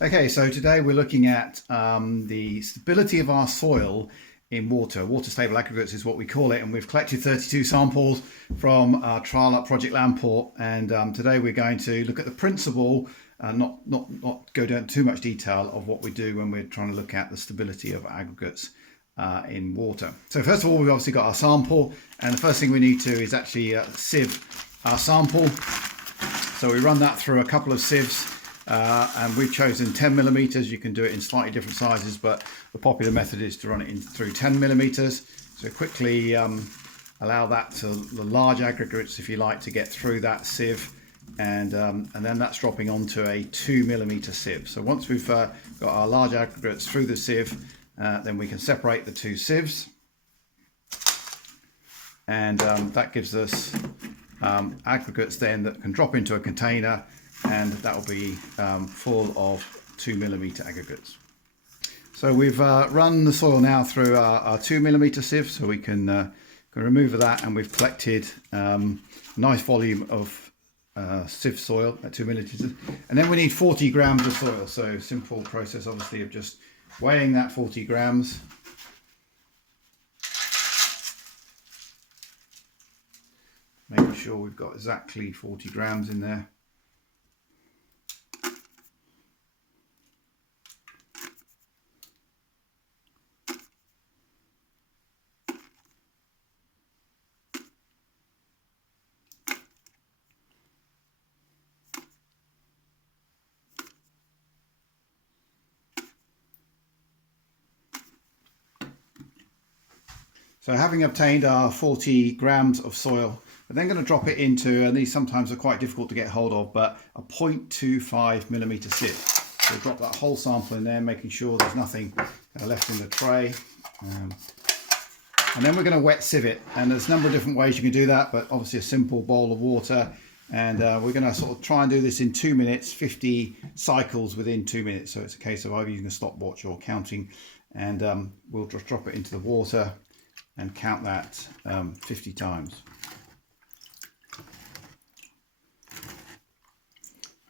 Okay, so today we're looking at the stability of our soil in water. Water stable aggregates is what we call it, and we've collected 32 samples from our trial at Project Landport, and today we're going to look at the principle, not go down too much detail of what we do when we're trying to look at the stability of aggregates in water. So first of all, we've obviously got our sample, and the first thing we need to is actually sieve our sample. So we run that through a couple of sieves. And we've chosen 10 millimeters. You can do it in slightly different sizes, but the popular method is to run it in through 10 millimeters. So quickly allow that to the large aggregates, if you like, to get through that sieve, and then that's dropping onto a 2 millimeter sieve. So once we've got our large aggregates through the sieve, then we can separate the two sieves, and that gives us aggregates then that can drop into a container, and that will be full of 2 millimeter aggregates. So we've run the soil now through our 2 millimeter sieve, so we can remove that, and we've collected a nice volume of sieve soil at 2 millimeters. And then we need 40 grams of soil. So simple process, obviously, of just weighing that 40 grams. Making sure we've got exactly 40 grams in there. So having obtained our 40 grams of soil, we're then going to drop it into, and these sometimes are quite difficult to get hold of, but a 0.25 millimeter sieve. So we'll drop that whole sample in there, making sure there's nothing left in the tray. And then we're going to wet sieve it, and there's a number of different ways you can do that, but obviously a simple bowl of water. And we're going to sort of try and do this in 2 minutes, 50 cycles within 2 minutes. So it's a case of either using a stopwatch or counting, and we'll just drop it into the water and count that 50 times.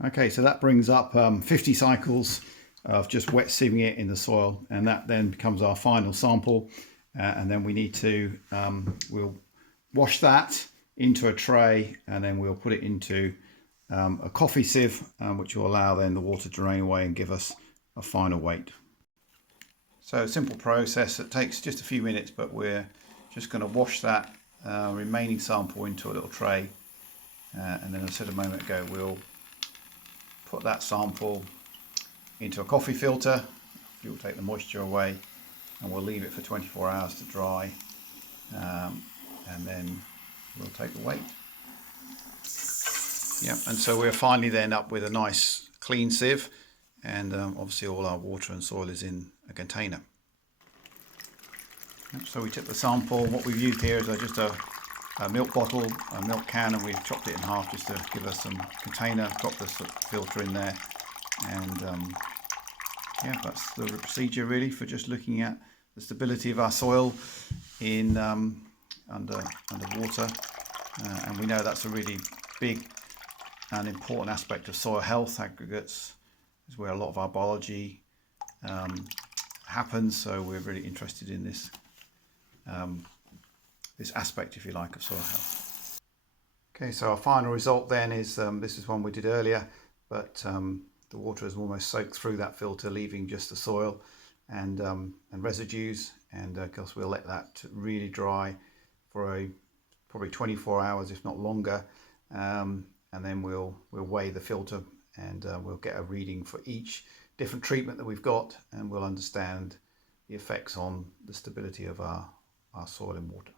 Okay, so that brings up 50 cycles of just wet sieving it in the soil, and that then becomes our final sample. And then we need to, we'll wash that into a tray, and then we'll put it into a coffee sieve, which will allow then the water to drain away and give us a final weight. So a simple process that takes just a few minutes, but we're just going to wash that remaining sample into a little tray, and then, as I said a moment ago, we'll put that sample into a coffee filter. It will take the moisture away, and we'll leave it for 24 hours to dry, and then we'll take the weight. Yep, and so we're finally then up with a nice clean sieve, and obviously all our water and soil is in a container. So we took the sample. What we've used here is just a milk bottle, a milk can, and we've chopped it in half just to give us some container. Drop the filter in there, and yeah, that's the procedure really for just looking at the stability of our soil in under water. And we know that's a really big and important aspect of soil health. Aggregates is where a lot of our biology happens, so we're really interested in this this aspect, if you like, of soil health. Okay, so our final result then is this is one we did earlier, but the water has almost soaked through that filter, leaving just the soil and residues, and of course we'll let that really dry for probably 24 hours, if not longer, and then we'll weigh the filter, and we'll get a reading for each different treatment that we've got, and we'll understand the effects on the stability of our soil and water.